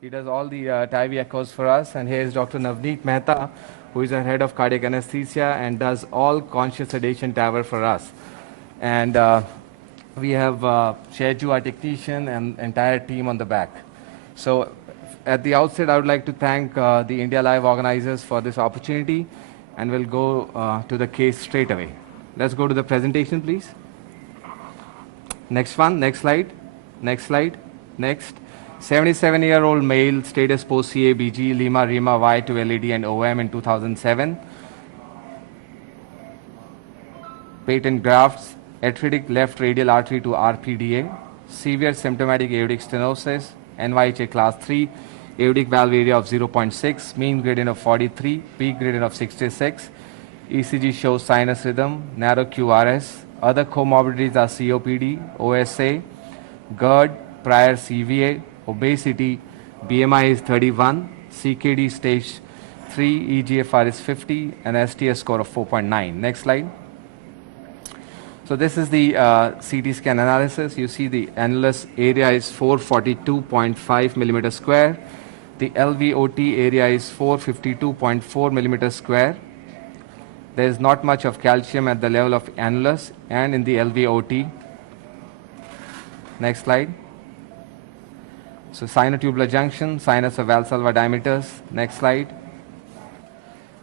He does all the TAVR echoes for us. And here is Dr. Navneet Mehta, who is our head of cardiac anesthesia and does all conscious sedation TAVR for us. And we have Sheju, our technician, and entire team on the back. So at the outset, I would like to thank the India Live organizers for this opportunity, and we'll go to the case straight away. Let's go to the presentation, please. Next one, next slide, next slide, next. 77-year-old male, status post CABG, Lima, Rima, Y to LED and OM in 2007. Patent grafts, atretic left radial artery to RPDA, severe symptomatic aortic stenosis, NYHA class 3, aortic valve area of 0.6, mean gradient of 43, peak gradient of 66. ECG shows sinus rhythm, narrow QRS. Other comorbidities are COPD, OSA, GERD, prior CVA, obesity, BMI is 31, CKD stage 3, EGFR is 50, and STS score of 4.9. Next slide. So this is the CT scan analysis. You see the annulus area is 442.5 millimeter square. The LVOT area is 452.4 millimeter square. There is not much of calcium at the level of annulus and in the LVOT. Next slide. So sinotubular junction, sinus of Valsalva diameters. Next slide.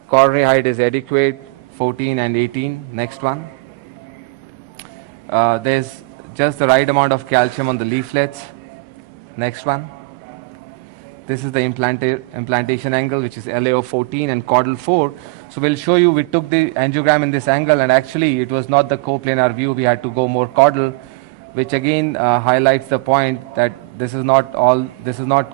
Coronary height is adequate, 14 and 18. Next one. There's just the right amount of calcium on the leaflets. Next one. This is the implantation angle, which is LAO 14 and caudal 4. So we'll show you, we took the angiogram in this angle, and actually it was not the coplanar view. We had to go more caudal, which again highlights the point that this is not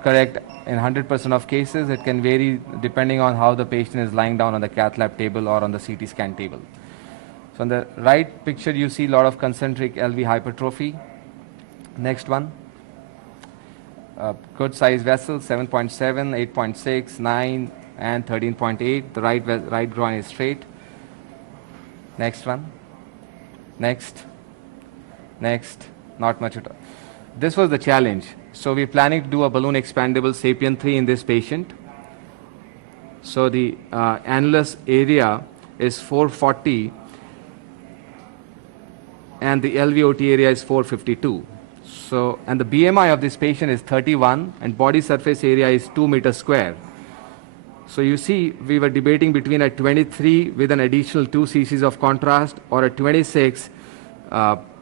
correct in 100% of cases. It can vary depending on how the patient is lying down on the cath lab table or on the CT scan table. So on the right picture, you see a lot of concentric LV hypertrophy. Next one. Good size vessels, 7.7, 8.6, 9, and 13.8. The right groin is straight. Next one. Next. Next. Not much at all. This was the challenge. So we're planning to do a balloon expandable SAPIEN 3 in this patient. So the annulus area is 440 and the LVOT area is 452. So, and the BMI of this patient is 31 and body surface area is 2 meters square. So you see, we were debating between a 23 with an additional 2 cc's of contrast or a 26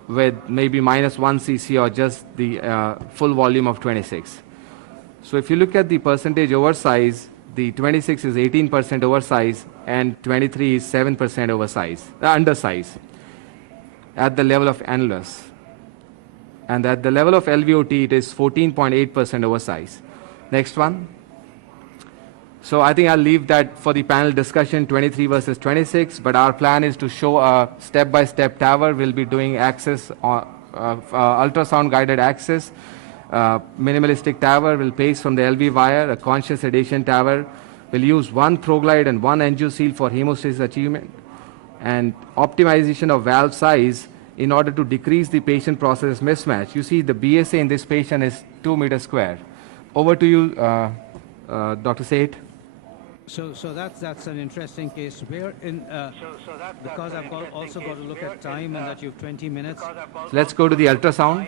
with maybe minus 1 cc or just the full volume of 26. So if you look at the percentage oversize, the 26 is 18% oversize and 23 is 7% undersize at the level of annulus. And at the level of LVOT, it is 14.8% oversize. Next one. So I think I'll leave that for the panel discussion, 23 versus 26, but our plan is to show a step-by-step TAVR. We'll be doing access, ultrasound-guided access, minimalistic TAVR. We'll pace from the LV wire, a conscious sedation TAVR. We'll use one ProGlide and one angioseal for hemostasis achievement, and optimization of valve size in order to decrease the patient process mismatch. You see the BSA in this patient is 2 meters square. Over to you, Dr. Seth. So that's an interesting case. Where in because I've also got to look at time and that you have 20 minutes. Let's go to the ultrasound.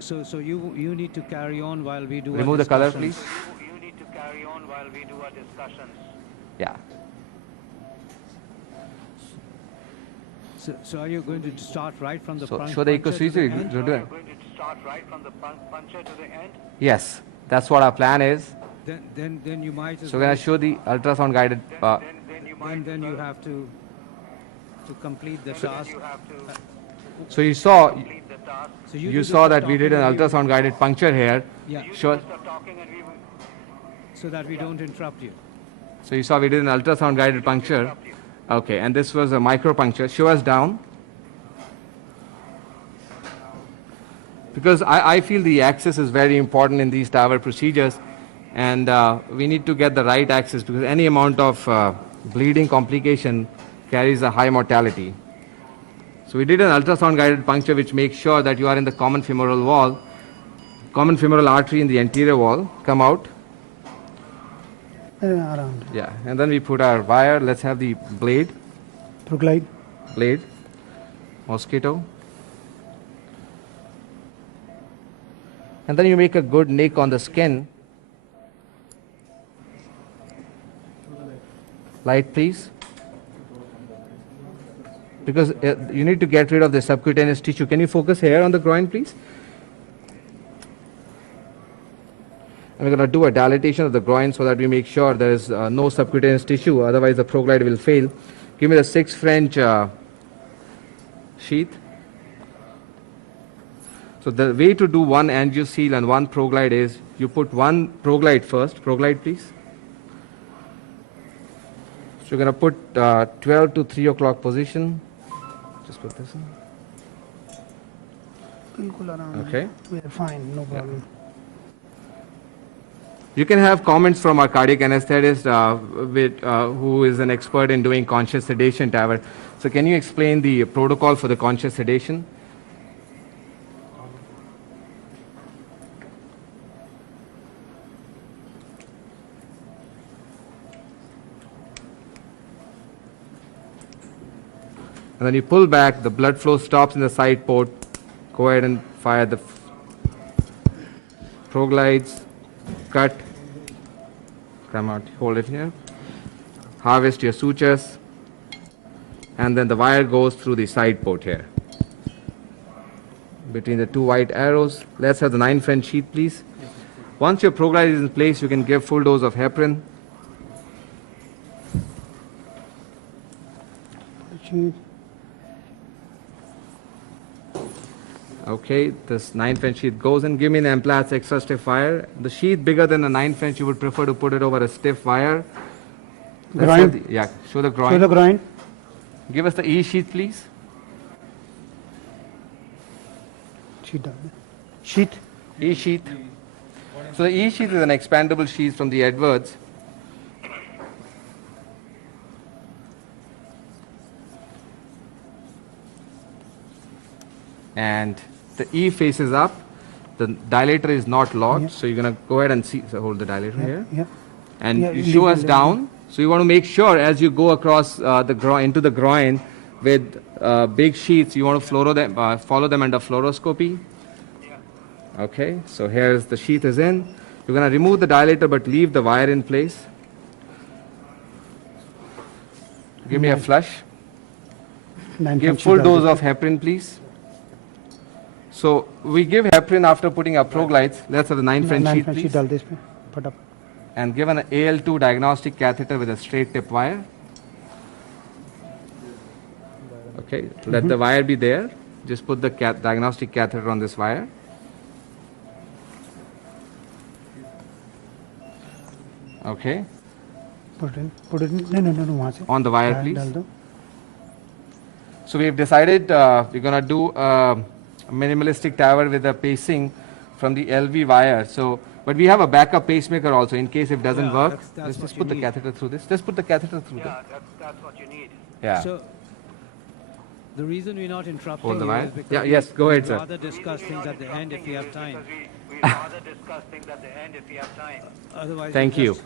So you need to carry on while we do. Remove the color, please. You need to carry on while we do our discussions. Yeah. So are you going to start right from the puncture? Show the echosuizer. Are you going to start right from the puncture to the end? Yes, that's what our plan is. Then you might. So when I show the ultrasound guided. Then you have to complete the task. So you saw. So you saw that we did an ultrasound guided puncture here. Yeah. Sure. So that we don't interrupt you. So you saw we did an ultrasound guided puncture. Okay, and this was a micropuncture. Show us down. Because I feel the access is very important in these TAVR procedures, and we need to get the right access because any amount of bleeding complication carries a high mortality. So we did an ultrasound guided puncture which makes sure that you are in the common femoral wall. common femoral artery in the anterior wall, come out. Around. Yeah, and then we put our wire. Let's have the blade, Proglide. mosquito. And then you make a good nick on the skin. Light, please. Because you need to get rid of the subcutaneous tissue. Can you focus here on the groin, please? And we're going to do a dilatation of the groin so that we make sure there is no subcutaneous tissue, otherwise the proglide will fail. Give me the 6 French sheath. So the way to do one angioseal and one proglide is you put one proglide first. Proglide, please. So you're going to put 12 to 3 o'clock position. Just put this in. Okay. We are fine, no problem. You can have comments from our cardiac anesthetist who is an expert in doing conscious sedation TAVR. So can you explain the protocol for the conscious sedation? And then you pull back, the blood flow stops in the side port. Go ahead and fire the proglides. Cut, come out, hold it here, harvest your sutures, and then the wire goes through the side port here. Between the 2 white arrows, let's have the 9 French sheath, please. Once your proglide is in place, you can give full dose of heparin. Okay, this 9 French sheath goes in. Give me an Amplatz extra stiff wire. The sheath bigger than the 9 French, you would prefer to put it over a stiff wire. Groin. Yeah, show the groin. Show the groin. Give us the E sheath, please. Sheath. E sheath. So the E sheath is an expandable sheath from the Edwards. And the E faces up. The dilator is not locked, so you're going to go ahead and see. So hold the dilator here. Yeah. And Yeah, you leave show it us there. down. So you want to make sure as you go across the groin into the groin with big sheets, you want to follow them under fluoroscopy. Okay, so here's the sheath is in. You're going to remove the dilator but leave the wire in place. Give me a flush. Give full dose of heparin, please. So we give heparin after putting our proglides. Let's have the 9 French sheath, please. डाल दे इसमें फटाफट. And give an AL2 diagnostic catheter with a straight tip wire. Okay, let the wire be there. Just put the diagnostic catheter on this wire. Okay, Put it in. No, वहाँ से. on the wire, please. डाल दो. So we have decided we're going to do a minimalistic TAVR with a pacing from the LV wire. So, but we have a backup pacemaker also in case it doesn't work. That's Just what put you the need. catheter through this. Just put the catheter through Yeah, that's what you need. Yeah. So the reason we're not interrupting Hold the you wire. is because Yeah, yes, go ahead, we'd sir. rather discuss things at the end if we have time. We'd rather discuss things at the end if we have time. Otherwise, Thank we'll you. just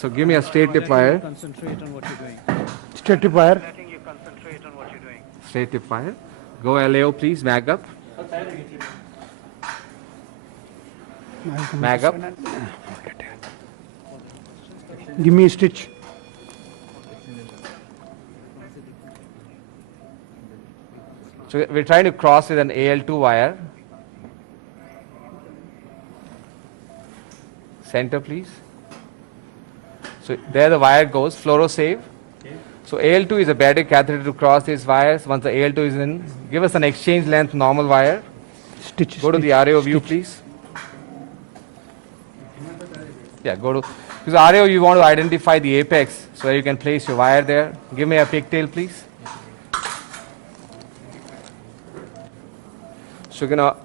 So give me a straight tip letting you wire. concentrate on what you're doing. Straight tip wire. Letting you concentrate on what you're doing. Straight tip wire. Go LAO, please. Mag up. Mag up. Give me a stitch. So we're trying to cross with an AL2 wire. Center, please. So there the wire goes, fluoro save. So AL2 is a better catheter to cross these wires. Once the AL2 is in, give us an exchange length normal wire. Stitch. Go to the RAO view, please. Yeah, go to, because RAO you want to identify the apex so you can place your wire there. Give me a pigtail, please. So you're gonna,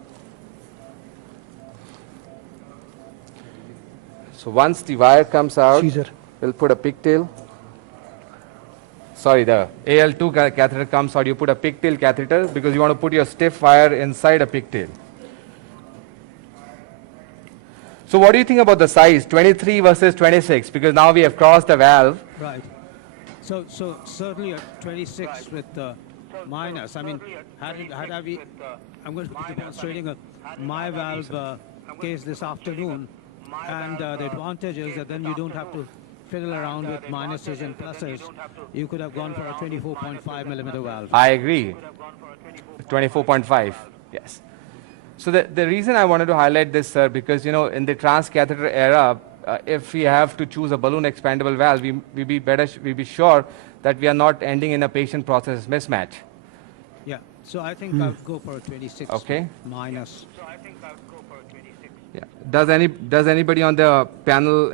so once the wire comes out, Caesar. we'll put a pigtail. Sorry, the AL2 catheter comes out, you put a pigtail catheter because you want to put your stiff wire inside a pigtail. So what do you think about the size, 23 versus 26? Because now we have crossed the valve. Right. So certainly a 26 with minus. I mean, I'm going to be demonstrating my valve case this afternoon, and the advantage is that then you don't have to fiddle around with minuses and pluses. You could have gone for a 24.5 millimeter valve. I agree. 24.5, yes. So the reason I wanted to highlight this, sir, because, you know, in the transcatheter era, if we have to choose a balloon expandable valve, we be sure that we are not ending in a patient process mismatch. Yeah. So I think I'll go for a 26 Okay. minus. Yeah. Does anybody on the panel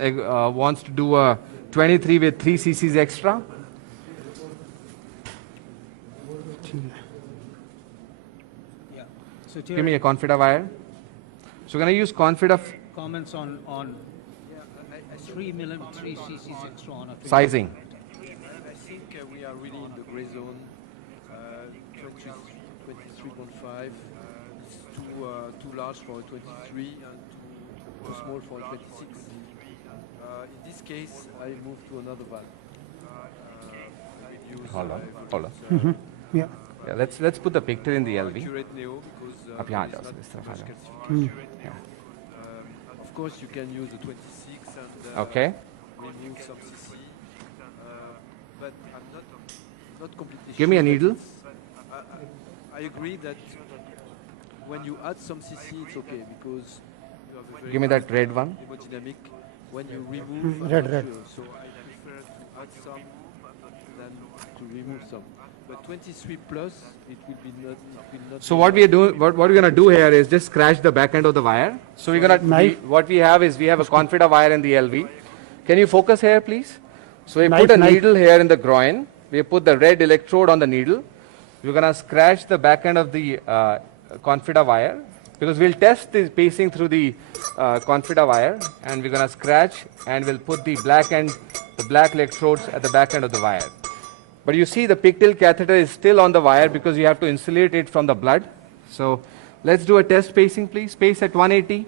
wants to do a 23 with 3 cc's extra? Yeah. So Give me a Confida wire. So we're going to use Confida comments on 3 cc's extra on a sizing. I think we are really in the gray zone. 23.5 is too large for a 23 and too small for a 26. In this case, I move to another valve. I use Hold on. Yeah. Yeah, let's put the picture in the LV. accurate neo because आप यहाँ it's जाओ, not इस तरफ आ much जाओ. calcification. Yeah. Of course, you can use the 26 and Okay. remove some CC, but I'm not completely Give me sure a that needle. I agree that when you add some CC, it's okay because you have a very Give me that red one. hemodynamic. When you remove, I'm red, not red. sure, so I prefer to add some than to remove some. But 23 plus, it will not. So what we are doing, what we're gonna do here is just scratch the back end of the wire. So we're gonna, Knife. what we have is we have a Confida wire in the LV. Can you focus here, please? So we Knife, put a knife. needle here in the groin. We put the red electrode on the needle. We're gonna scratch the back end of the Confida wire because we'll test the pacing through the Confida wire, and we're gonna scratch and we'll put the black electrodes at the back end of the wire. But you see the pigtail catheter is still on the wire because you have to insulate it from the blood. So let's do a test pacing, please. Pace at 180.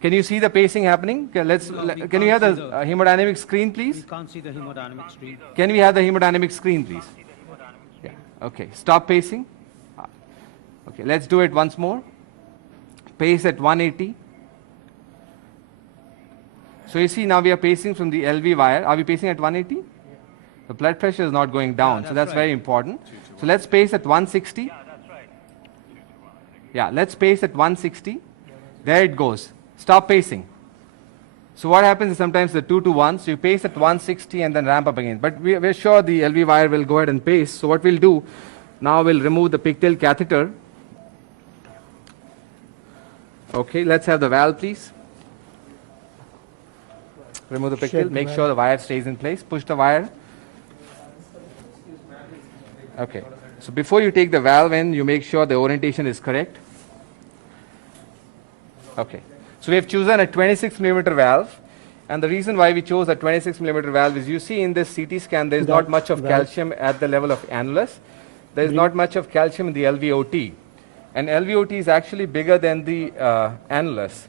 Can you see the pacing happening? Can you have the hemodynamic screen, We please? can't see the hemodynamic screen. Can we have the hemodynamic screen, please? Yeah. Okay. Stop pacing. Okay. Let's do it once more. Pace at 180. So you see now we are pacing from the LV wire. Are we pacing at 180? The blood pressure is not going down, so that's right. very important. So let's pace at 160. Yeah, let's pace at 160. There it goes. Stop pacing. So what happens is sometimes the 2 to 1, so you pace at 160 and then ramp up again. But we're sure the LV wire will go ahead and pace. So what we'll do, now we'll remove the pigtail catheter. Okay, let's have the valve, please. Remove the pigtail, Shake the make wire. sure the wire stays in place. Push the wire. Okay, so before you take the valve in, you make sure the orientation is correct. Okay, so we have chosen a 26 millimeter valve, and the reason why we chose a 26 millimeter valve is you see in this CT scan there is not much of calcium at the level of annulus. There is not much of calcium in the LVOT, and LVOT is actually bigger than the annulus.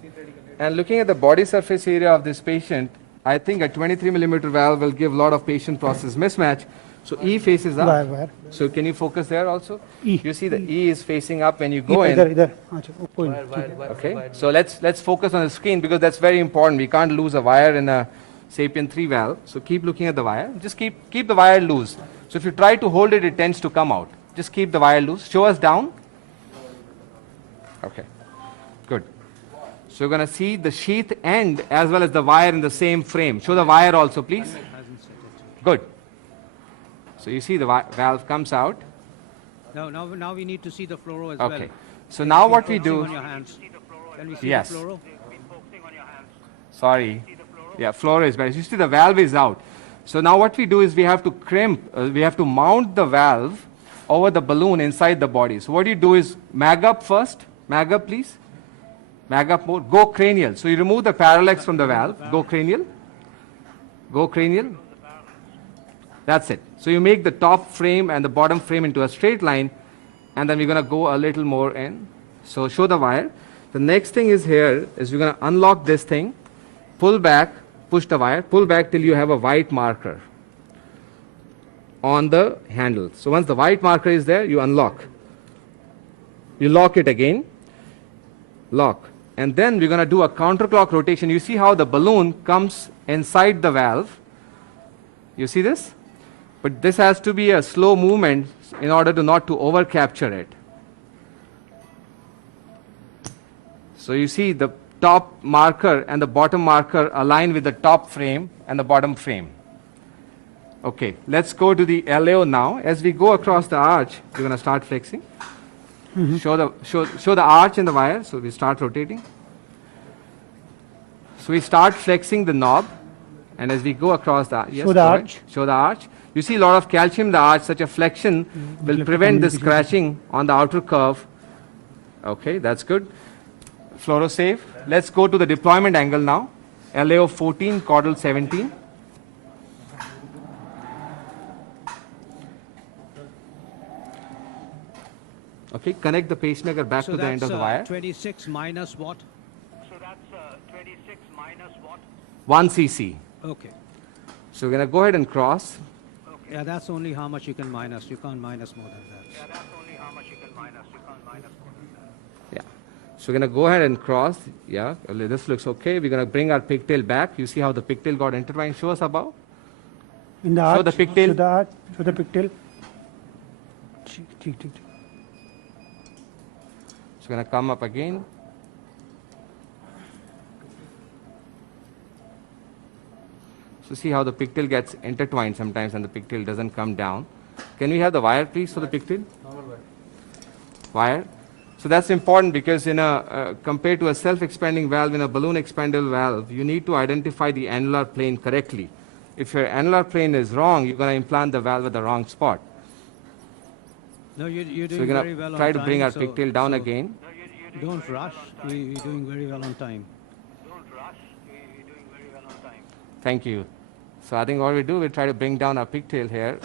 And looking at the body surface area of this patient, I think a 23 millimeter valve will give a lot of patient process mismatch. So E faces up. Wire. So can you focus there also? E. You see the E is facing up when you go in. इधर अच्छा वो कोई नहीं. Okay, so let's focus on the screen because that's very important. We can't lose a wire in a Sapien 3 valve. So keep looking at the wire. Just keep the wire loose. So if you try to hold it, it tends to come out. Just keep the wire loose. Show us down. Okay, good. So you're going to see the sheath end as well as the wire in the same frame. Show the wire also, please. Good. So you see the valve comes out. Now we need to see the fluoro as Okay. well. So now what we Focusing do. on your hands. Can we see Yes. the fluoro? Sorry. Yeah, fluoro is better. You see the valve is out. So now what we do is we have to crimp, we have to mount the valve over the balloon inside the body. So what you do is mag up first. Mag up, please. Mag up more. Go cranial. So you remove the parallax from the valve. Go cranial. Go cranial. That's it. So you make the top frame and the bottom frame into a straight line, and then we're going to go a little more in. So show the wire. The next thing is here is we're going to unlock this thing, pull back, push the wire, pull back till you have a white marker on the handle. So once the white marker is there, you unlock. You lock it again, lock. And then we're going to do a counterclock rotation. You see how the balloon comes inside the valve. You see this? But this has to be a slow movement in order to not to over capture it. So you see the top marker and the bottom marker align with the top frame and the bottom frame. Okay, let's go to the LAO now. As we go across the arch, we're going to start flexing. Show the arch and the wire. So we start rotating. So we start flexing the knob, and as we go across the Show the arch. Show the arch. You see a lot of calcium in the arch. Such a flexion will prevent the scratching on the outer curve. Okay, that's good. Fluoro safe. Let's go to the deployment angle now. LAO 14, caudal 17. Okay, connect the pacemaker back So to the end of the wire. 26 minus what? So that's 26 minus what? 1 cc. Okay. So we're going to go ahead and cross. Yeah, that's only how much you can minus. You can't minus more than that. Yeah, that's only how much you can minus. You can't minus more than that. Yeah. So we're going to go ahead and cross. Yeah, this looks okay. We're going to bring our pigtail back. You see how the pigtail got intertwined? Show us above. In the Show arch. the pigtail. Show the arch. Show the pigtail. ठीक. So we're going to come up again. So see how the pigtail gets intertwined sometimes and the pigtail doesn't come down. Can we have the wire please for the pigtail? Wire. So that's important because in a compared to a self-expanding valve, in a balloon expandable valve, you need to identify the annular plane correctly. If your annular plane is wrong, you're going to implant the valve at the wrong spot. No, you're So doing we're very going well to on try to time, bring our so- pigtail down so again. Don't rush. You're doing very well on time. Don't rush. You're doing very well on time. Thank you. So I think what we do, we try to bring down our pigtail here.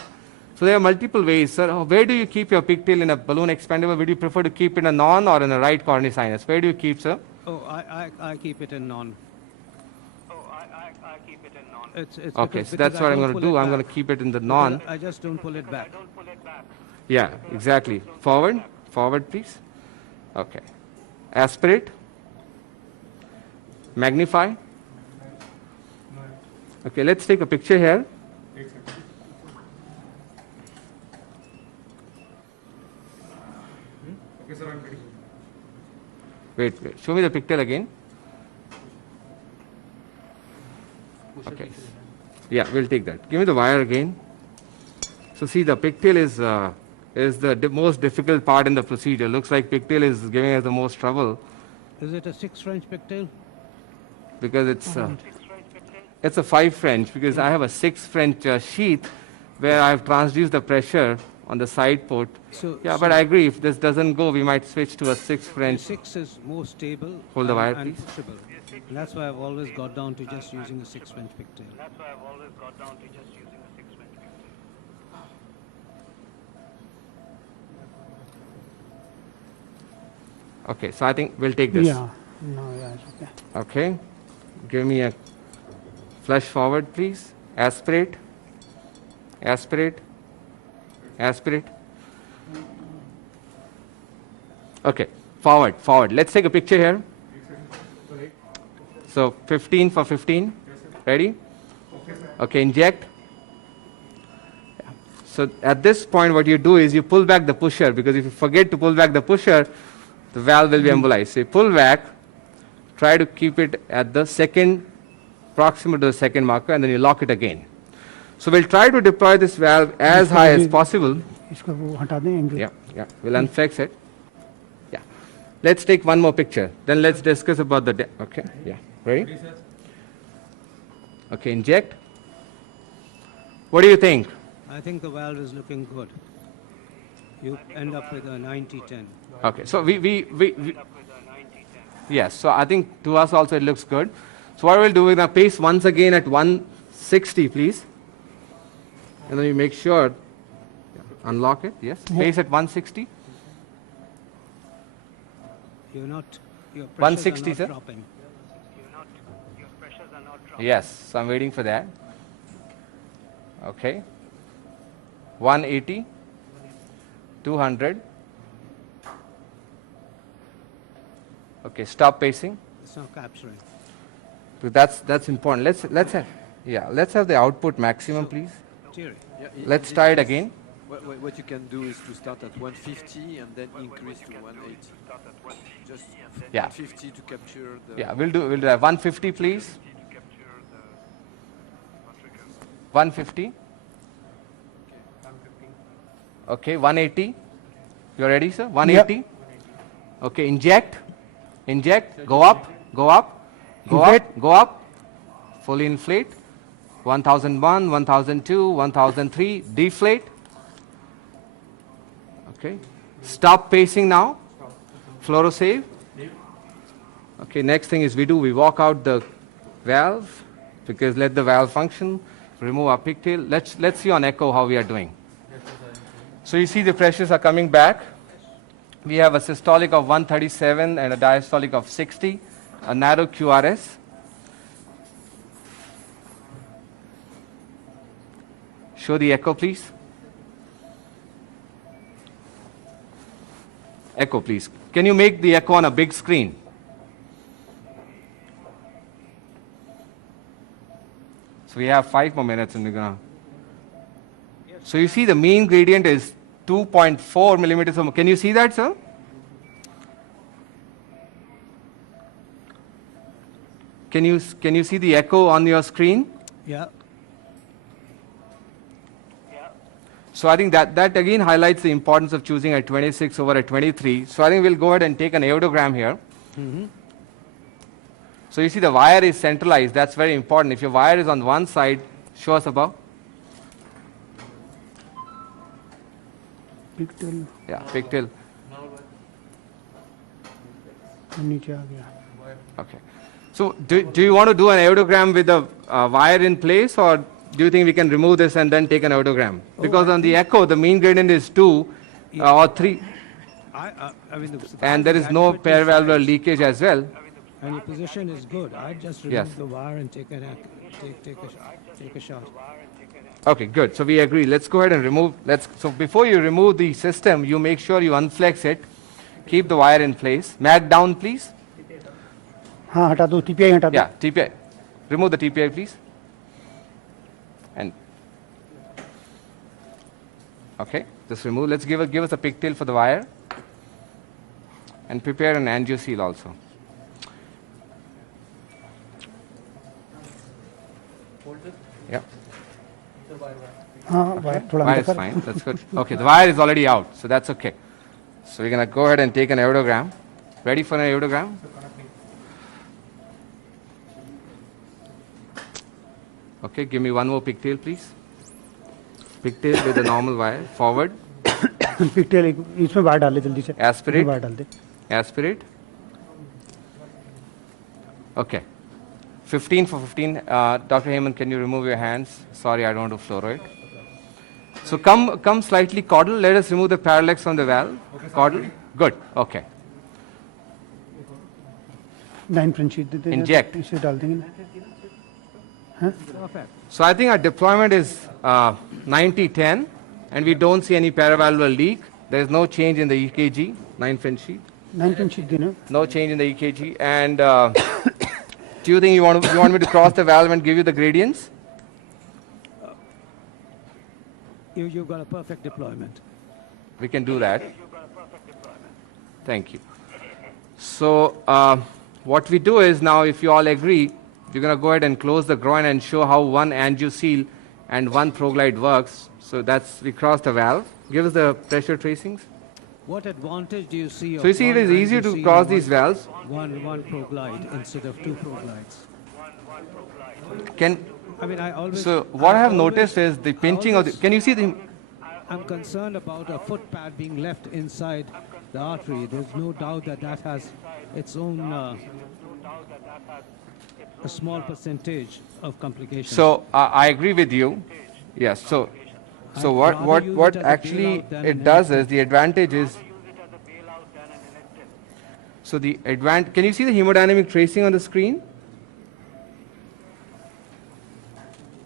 So there are multiple ways, sir. Where do you keep your pigtail in a balloon expandable? Would you prefer to keep it in a non or in a right coronary sinus? Where do you keep, sir? Oh, I keep it in non. Oh, I keep it in non. It's Okay, because so that's I what I'm don't going to pull do. it I'm going to back. keep it in the non. I just don't pull it back. Don't pull it back. Yeah, exactly. Forward, forward, please. Okay. Aspirate. Magnify. Okay, let's take a picture here. Wait. Show me the pigtail again. Okay. Yeah, we'll take that. Give me the wire again. So see, the pigtail is the most difficult part in the procedure. Looks like pigtail is giving us the most trouble Is it a 6 French pigtail? because it's a 5 French because I have a 6 French sheath where I have transduced the pressure on the side port. So, Yeah, so but I agree. If this doesn't go, we might switch to a 6 French. 6 is more stable. Hold the wire, and please. pushable. And that's why I've always got down to just using a 6 French pigtail. That's why I've always got down to just using a 6 French pigtail. Okay, so I think we'll take this. Yeah. No, yeah, it's okay. Okay. Give me a flush forward, please. Aspirate. Aspirate. Aspirate. Okay. Forward, forward. Let's take a picture here. So 15 for 15. Ready? Okay, inject. So at this point, what you do is you pull back the pusher, because if you forget to pull back the pusher, the valve will be embolized. So you pull back, try to keep it at the second, proximal to the second marker, and then you lock it again. So we'll try to deploy this valve as high as possible. इसको वो हटा दें angle. Yeah, we'll unflex it. Yeah. Let's take one more picture. Then let's discuss about the, okay, yeah. Ready? Okay, inject. What do you think? I think the valve is looking good. You end up with a 90-10. Okay, so we yes, so I think to us also it looks good. So what we'll do, we're going to pace once again at 160, please. And then you make sure, unlock it, yes. Pace at 160. You're not Your pressures 160, are not sir. dropping. Your pressures are not dropping. Yes, so I'm waiting for that. Okay. 180, 200. Okay, stop pacing. It's not capturing. So that's important. Let's have the output maximum, please. Thierry. Yeah, Let's in try it this case, again. What you can do is to start at 150 and then increase to 180. Just Yeah. 150 to capture the. Yeah, we'll do that. 150, please. 150. Okay, 180. You ready, sir? 180. Okay, inject. Go up. Go up. Fully inflate. 1001, 1002, 1003. Deflate. Okay. Stop pacing now. Fluoro save. Okay, next thing is we walk out the valve because let the valve function. Remove our pigtail. Let's see on echo how we are doing. So you see the pressures are coming back. We have a systolic of 137 and a diastolic of 60, a narrow QRS. Show the echo, please. Echo, please. Can you make the echo on a big screen? So we have 5 more minutes and we're gonna. So you see the mean gradient is 2.4 millimeters. Can you see that, sir? Can you see the echo on your screen? Yeah. So I think that again highlights the importance of choosing a 26 over a 23. So I think we'll go ahead and take an aortogram here. So you see the wire is centralized. That's very important. If your wire is on one side, show us above. पिक्टेल Yeah, pigtail. नीचे आ गया. Okay. So do you want to do an aortogram with the wire in place, or do you think we can remove this and then take an aortogram? Because on the echo, the mean gradient is 2 or 3, I mean, and there is no paravalvular leakage as well. And your position is good. I just Yes. remove the wire and take a shot. Okay, good. So we agree. Let's go ahead and remove. So before you remove the system, you make sure you unflex it. Keep the wire in place. Mag down, please. हाँ हटा दो TPI हटा दो. Yeah, TPI. Remove the TPI, please. And okay, just remove. Let's give us a pigtail for the wire, and prepare an angioseal also. Yeah. हाँ wire थोड़ा Wire अंदर is कर. fine. That's good. Okay, the wire is already out, so that's okay. So we're gonna go ahead and take an aortogram. Ready for an aortogram? Okay, give me one more pigtail, please. Pigtail with a normal wire. Forward. पिक्टेल इसमें बाहर डाल दे जल्दी से. Aspirate. इसमें बाहर डाल दे. Aspirate. Okay. 15 for 15. Dr. Heyman, can you remove your hands? Sorry, I don't want to fluoro it. So come slightly caudal. Let us remove the parallax from the valve. Caudal. Good. Okay. 9 French sheet they they. Inject. इसे डाल देंगे ना. Perfect. So I think our deployment is 90-10, and we don't see any paravalvular leak. There is no change in the EKG. 9 French sheet. 9 French sheet देना. No change in the EKG. And do you think you want me to cross the valve and give you the gradients? You've got a perfect deployment. We can do that. Thank you. So what we do is now, if you all agree, we're going to go ahead and close the groin and show how one angioseal and one proglide works. So we cross the valve. Give us the pressure tracings. What advantage do you see? So you see, it is easier to cross these valves. One proglide instead of 2 proglides. I mean, I always. So what I have noticed is the pinching of the. Can you see the? I'm concerned about a foot pad being left inside the artery. There's no doubt that has its own a small percentage of complications. So I agree with you. Yes. So I'd rather use what it as a actually bailout than it an does is elective. the advantage is. So the can you see the hemodynamic tracing on the screen?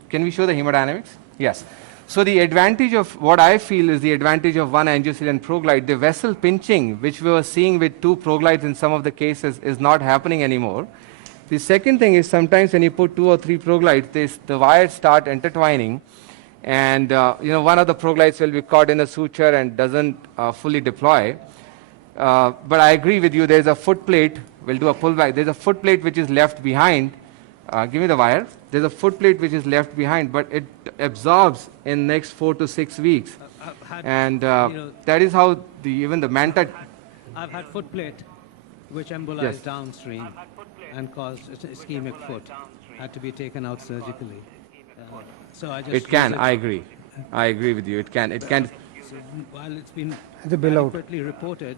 Can we show the hemodynamics? Yes. So the advantage of what I feel is the advantage of one angioceal and proglide. The vessel pinching, which we were seeing with two proglides in some of the cases, is not happening anymore. The second thing is sometimes when you put 2 or 3 proglides, the wires start intertwining, and one of the proglides will be caught in a suture and doesn't fully deploy. But I agree with you. There's a foot plate. We'll do a pullback. There's a foot plate which is left behind. Give me the wire. There's a foot plate which is left behind, but it absorbs in next 4 to 6 weeks. And that is how even the Manta. I've had foot plate which embolized Yes. downstream and caused ischemic foot. Had to be taken out surgically. So I just It can. use I agree. I agree with you. It can. It can. So while it's been Has a bill out. adequately reported,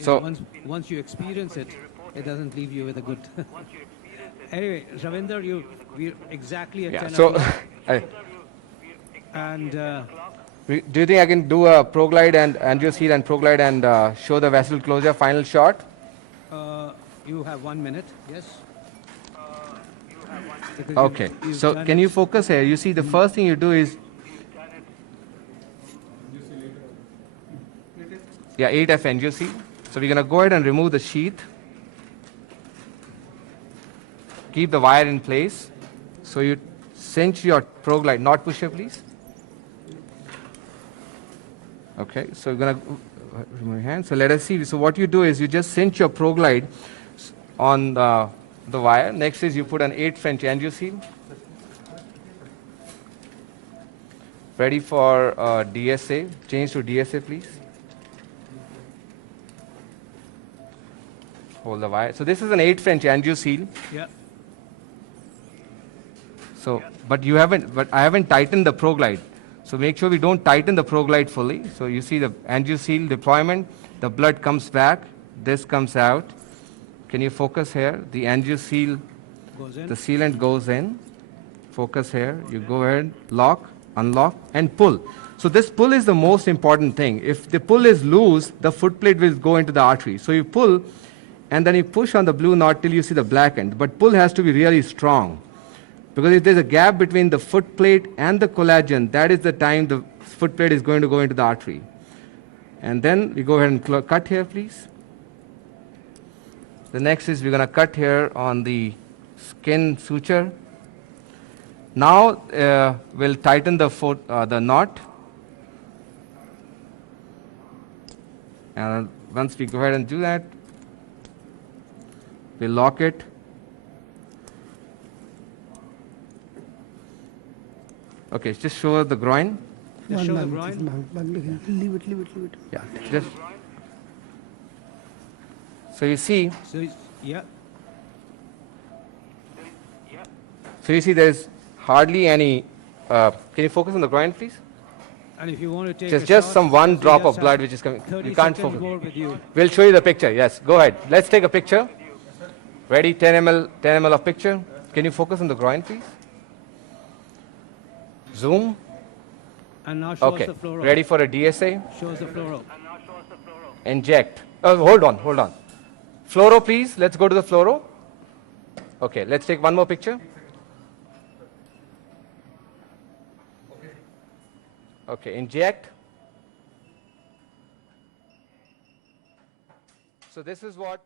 So- once you experience it, it doesn't leave you with a good. Anyway, Ravinder, we're exactly at Yeah. 10 So, o'clock, and do you think I can do a proglide and angioceal and proglide and show the vessel closure final shot? you have 1 minute, yes? Because Okay. you've So done can it. you focus here? You see, the first thing you do is. Yeah, 8F angioceal. So we're going to go ahead and remove the sheath. Keep the wire in place. So you cinch your proglide. Not push it, please. Okay, so we're going to remove your hand. So let us see. So what you do is you just cinch your proglide on the wire. Next is you put an 8 French angioceal. Ready for DSA. Change to DSA, please. Hold the wire. So this is an 8 French angioceal. Yeah. So, but I haven't tightened the proglide. So make sure we don't tighten the proglide fully. So you see the angioceal deployment, the blood comes back, this comes out. Can you focus here? The angioceal, Goes in. the sealant goes in. Focus here. You go ahead, lock, unlock, and pull. So this pull is the most important thing. If the pull is loose, the foot plate will go into the artery. So you pull, and then you push on the blue knot till you see the black end. But pull has to be really strong. Because if there's a gap between the foot plate and the collagen, that is the time the foot plate is going to go into the artery. And then we go ahead and cut here, please. The next is we're going to cut here on the skin suture. Now we'll tighten the knot. And once we go ahead and do that, we'll lock it. Okay, just show the groin. Just show the One groin. month. Leave it. Yeah, just. So you see, So, yeah. there's hardly any. Can you focus on the groin, please? And if you want to take Just a shot, some one you drop just of blood have which is coming. 30 You can't seconds focus. more with you. We'll show you the picture. Yes, go ahead. Let's take a picture. Ready? 10 ml of picture. Can you focus on the groin, please? Zoom. And now show Okay. us the fluoro. Ready for a DSA? Show us the fluoro. Inject. Hold on. Fluoro, please. Let's go to the fluoro. Okay, let's take one more picture. Okay, inject. So this is what.